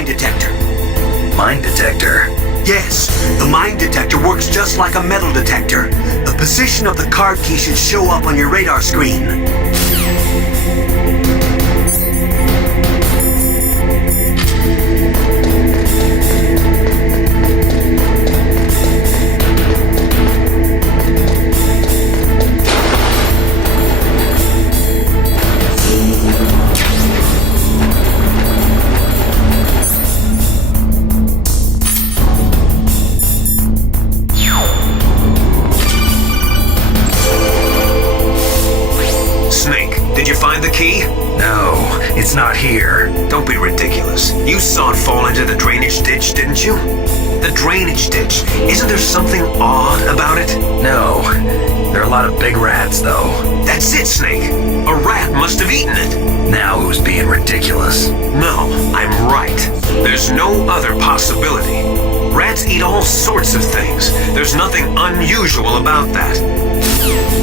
mine detector. Mine detector? Yes, the mine detector works just like a metal detector. The position of the card key should show up on your radar screen. It's not here. Don't be ridiculous. You saw it fall into the drainage ditch, didn't you? The drainage ditch. Isn't there something odd about it? No. There are a lot of big rats, though. That's it, Snake. A rat must have eaten it. Now who's being ridiculous? No, I'm right. There's no other possibility. Rats eat all sorts of things. There's nothing unusual about that.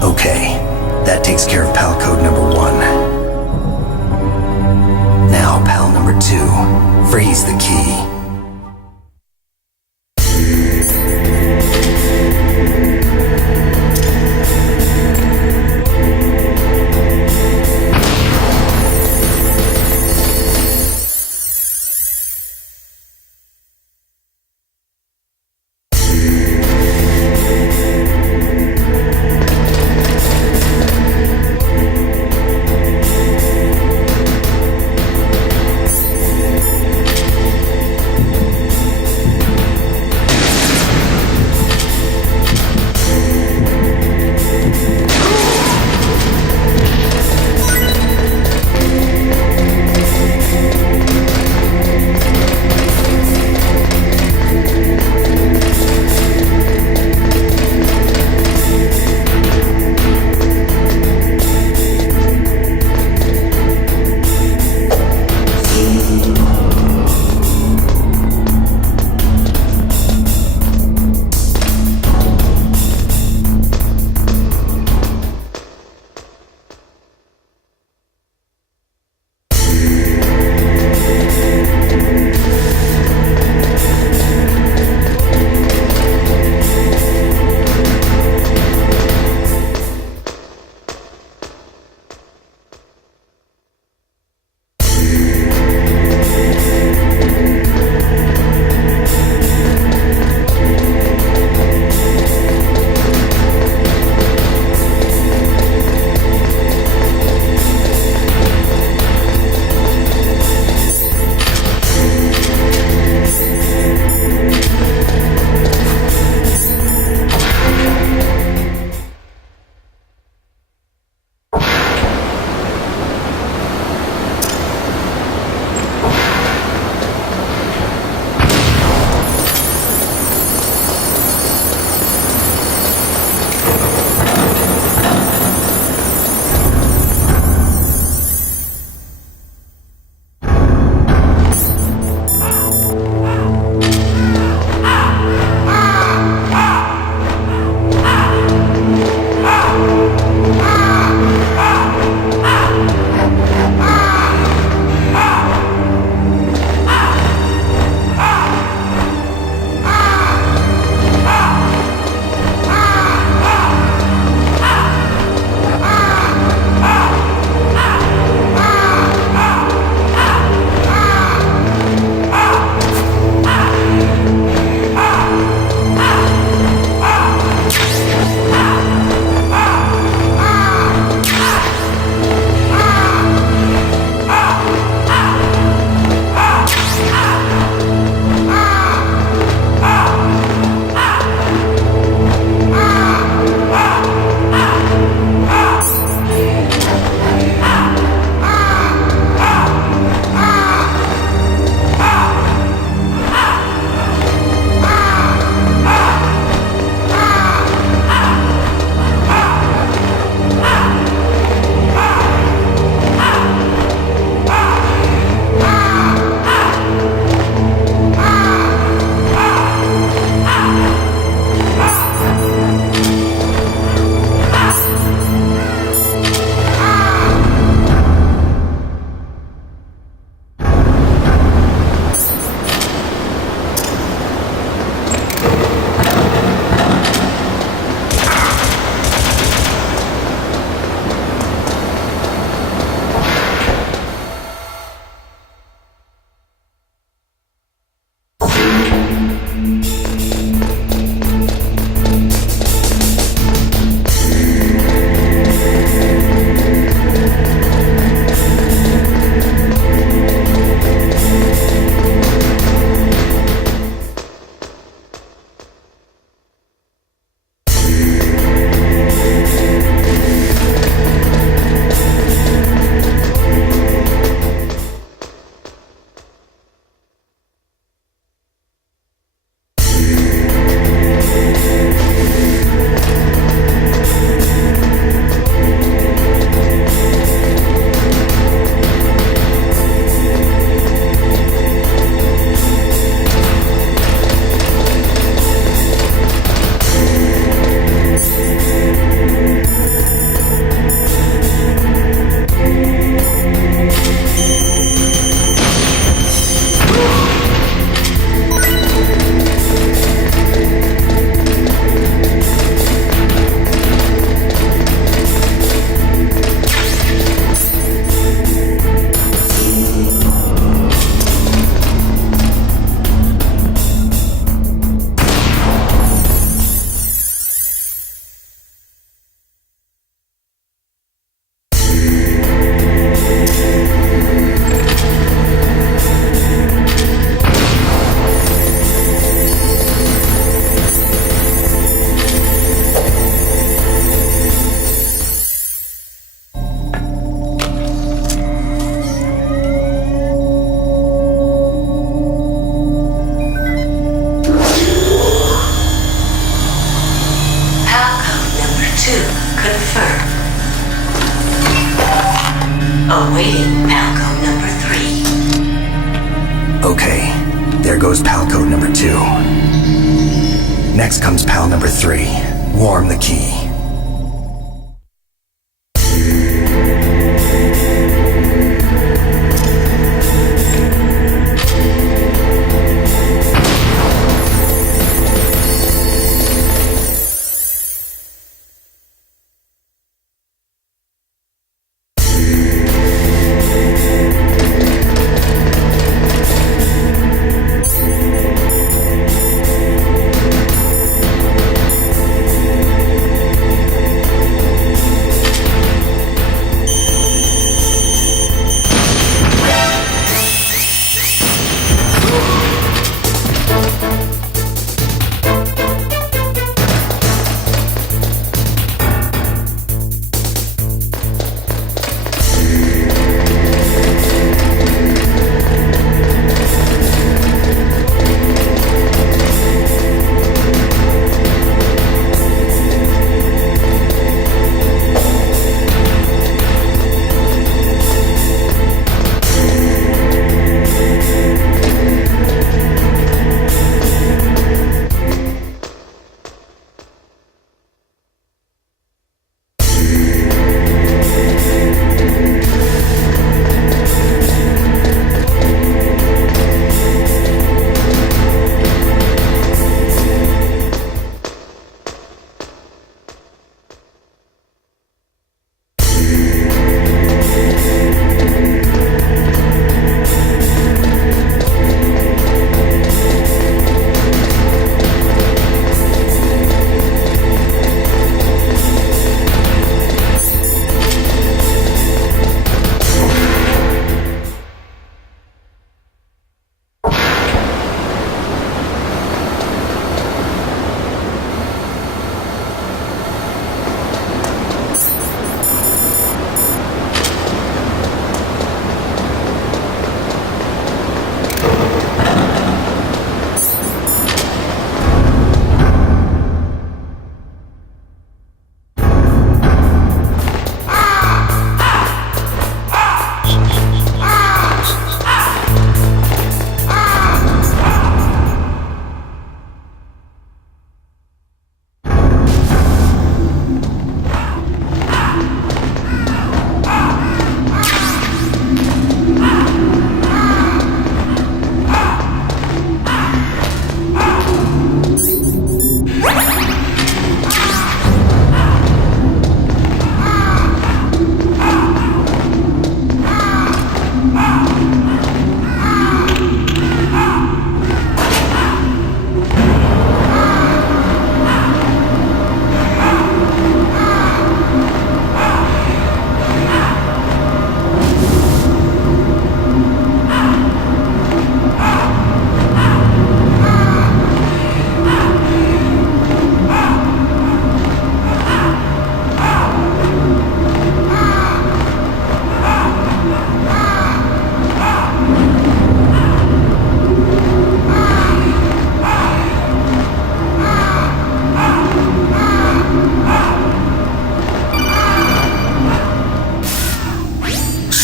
Okay, that takes care of pal code number 1. Now pal number 2, freeze the key. Okay, there goes pal code number 2. Next comes pal number 3. Warm the key.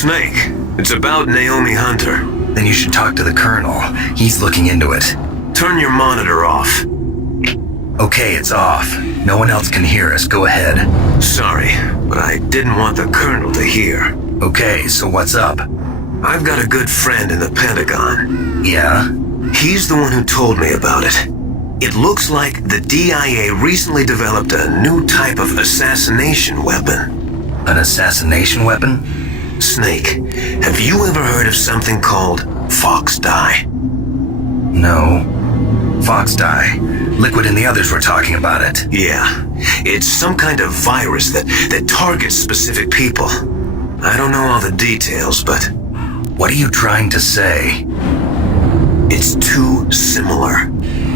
Snake, it's about Naomi Hunter. Then you should talk to the Colonel. He's looking into it. Turn your monitor off. Okay, it's off. No one else can hear us. Go ahead. Sorry, but I didn't want the Colonel to hear. Okay, so what's up? I've got a good friend in the Pentagon. Yeah? He's the one who told me about it. It looks like the DIA recently developed a new type of assassination weapon. An assassination weapon? Snake, have you ever heard of something called Fox Dye? No. Fox Dye. Liquid and the others were talking about it. Yeah. It's some kind of virus that targets specific people. I don't know all the details, but... What are you trying to say? It's too similar.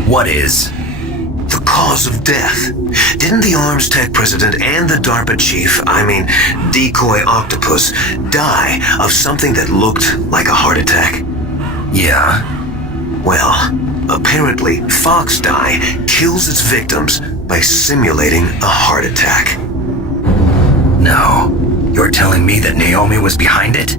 What is? The cause of death. Didn't the Arms Tech president and the DARPA chief, Decoy Octopus, die of something that looked like a heart attack? Yeah. Well, apparently Fox Dye kills its victims by simulating a heart attack. No. You're telling me that Naomi was behind it?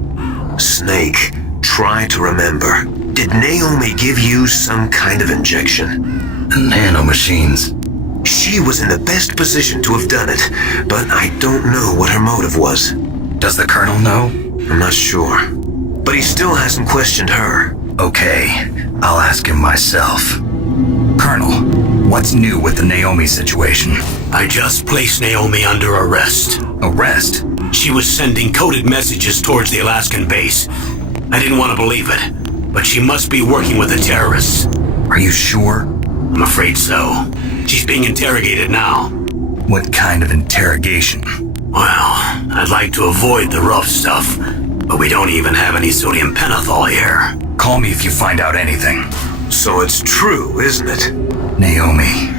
Snake, try to remember. Did Naomi give you some kind of injection? Nanomachines. She was in the best position to have done it, but I don't know what her motive was. Does the Colonel know? I'm not sure. But he still hasn't questioned her. Okay, I'll ask him myself. Colonel, what's new with the Naomi situation? I just placed Naomi under arrest. Arrest? She was sending coded messages towards the Alaskan base. I didn't want to believe it, but she must be working with the terrorists. Are you sure? I'm afraid so. She's being interrogated now. What kind of interrogation? Well, I'd like to avoid the rough stuff, but we don't even have any sodium pentothal here. Call me if you find out anything. So it's true, isn't it? Naomi,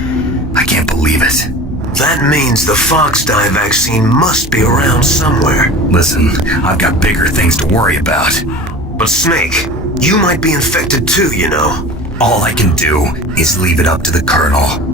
I can't believe it. That means the Fox dye vaccine must be around somewhere. Listen, I've got bigger things to worry about. But Snake, you might be infected too, you know. All I can do is leave it up to the Colonel.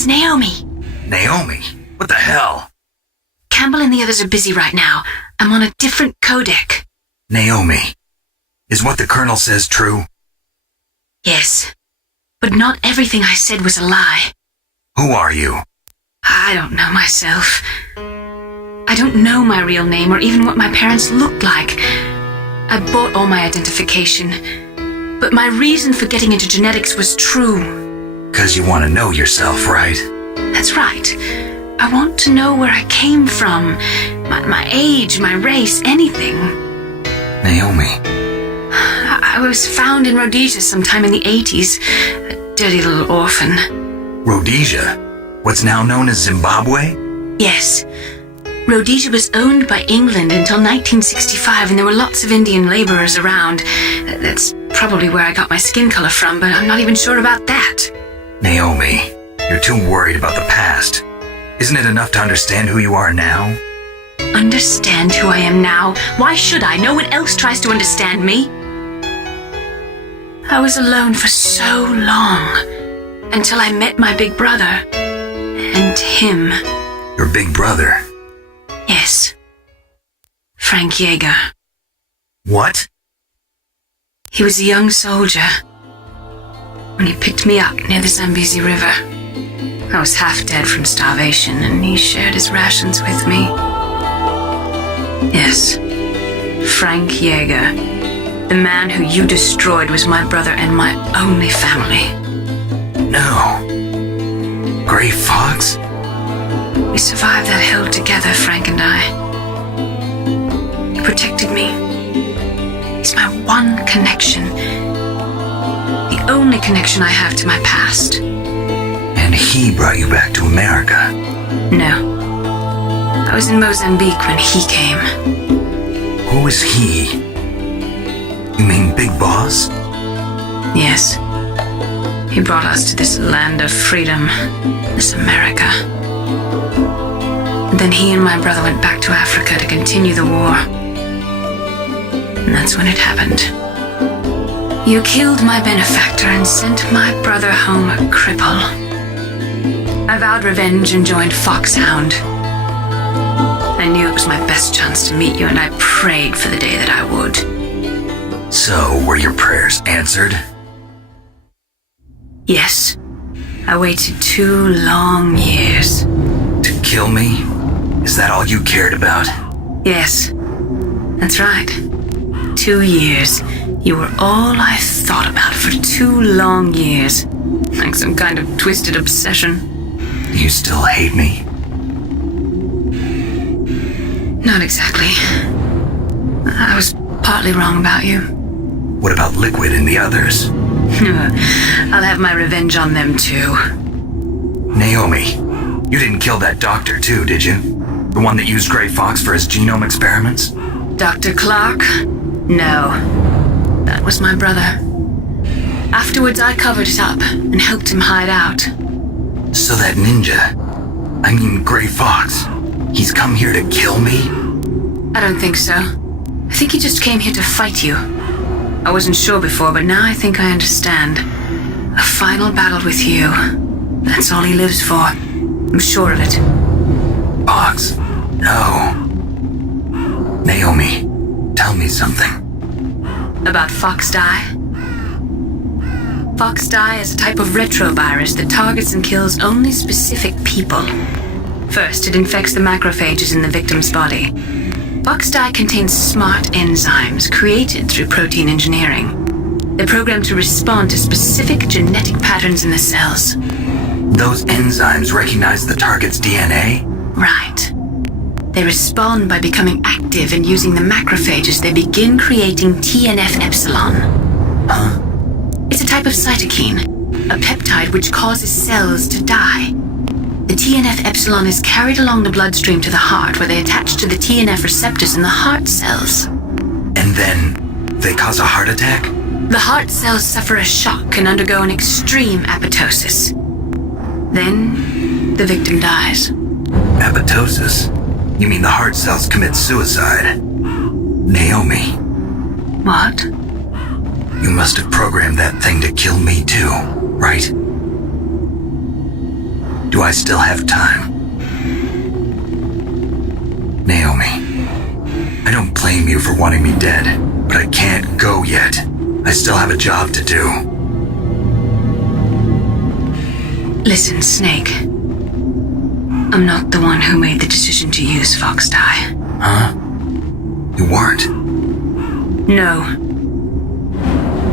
It's Naomi. Naomi? What the hell? Campbell and the others are busy right now. I'm on a different codec. Naomi, is what the Colonel says true? Yes. But not everything I said was a lie. Who are you? I don't know myself. I don't know my real name or even what my parents looked like. I bought all my identification. But my reason for getting into genetics was true. 'Cause you want to know yourself, right? That's right. I want to know where I came from. My age, my race, anything. Naomi. I was found in Rhodesia sometime in the 80s. A dirty little orphan. Rhodesia? What's now known as Zimbabwe? Yes. Rhodesia was owned by England until 1965, and there were lots of Indian laborers around. That's probably where I got my skin color from, but I'm not even sure about that. Naomi, you're too worried about the past. Isn't it enough to understand who you are now? Understand who I am now? Why should I? No one else tries to understand me. I was alone for so long, until I met my big brother. And him. Your big brother? Yes. Frank Yeager. What? He was a young soldier when he picked me up near the Zambezi River. I was half dead from starvation, and he shared his rations with me. Yes, Frank Yeager. The man who you destroyed was my brother and my only family. No. Gray Fox? We survived that hell together, Frank and I. He protected me. He's my one connection. The only connection I have to my past. And he brought you back to America? No. I was in Mozambique when he came. Who is he? You mean Big Boss? Yes. He brought us to this land of freedom, this America. And then he and my brother went back to Africa to continue the war. And that's when it happened. You killed my benefactor and sent my brother home a cripple. I vowed revenge and joined Foxhound. I knew it was my best chance to meet you, and I prayed for the day that I would. So, were your prayers answered? Yes. I waited 2 long years. To kill me? Is that all you cared about? Yes. That's right. 2 years. You were all I thought about for 2 long years. Like some kind of twisted obsession. Do you still hate me? Not exactly. I was partly wrong about you. What about Liquid and the others? I'll have my revenge on them too. Naomi, you didn't kill that doctor too, did you? The one that used Gray Fox for his genome experiments? Dr. Clark? No. That was my brother. Afterwards, I covered it up and helped him hide out. So that ninja, I mean Gray Fox, he's come here to kill me? I don't think so. I think he just came here to fight you. I wasn't sure before, but now I think I understand. A final battle with you. That's all he lives for. I'm sure of it. Fox, no. Naomi, tell me something. About Fox Die? Fox Die is a type of retrovirus that targets and kills only specific people. First, it infects the macrophages in the victim's body. Fox Die contains smart enzymes created through protein engineering. They're programmed to respond to specific genetic patterns in the cells. Those enzymes recognize the target's DNA? Right. They respond by becoming active and using the macrophages. They begin creating TNF-epsilon. Huh? It's a type of cytokine, a peptide which causes cells to die. The TNF-epsilon is carried along the bloodstream to the heart, where they attach to the TNF receptors in the heart cells. And then they cause a heart attack? The heart cells suffer a shock and undergo an extreme apoptosis. Then, the victim dies. Apoptosis? You mean the heart cells commit suicide? Naomi. What? You must have programmed that thing to kill me too, right? Do I still have time? Naomi, I don't blame you for wanting me dead, but I can't go yet. I still have a job to do. Listen, Snake. I'm not the one who made the decision to use Fox Dye. Huh? You weren't? No.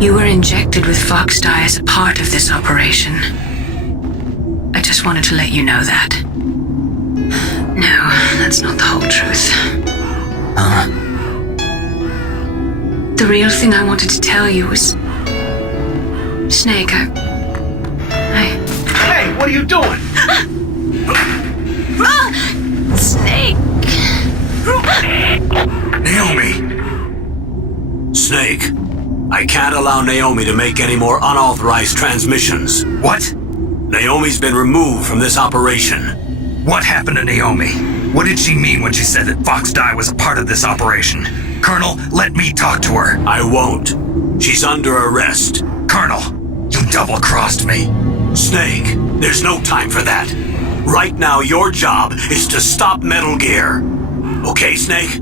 You were injected with Fox Dye as a part of this operation. I just wanted to let you know that. No, that's not the whole truth. Huh? The real thing I wanted to tell you was... Snake, I... Hey, what are you doing? Snake! Naomi! Snake, I can't allow Naomi to make any more unauthorized transmissions. What? Naomi's been removed from this operation. What happened to Naomi? What did she mean when she said that Fox Dye was a part of this operation? Colonel, let me talk to her. I won't. She's under arrest. Colonel, you double-crossed me. Snake, there's no time for that. Right now, your job is to stop Metal Gear. Okay, Snake?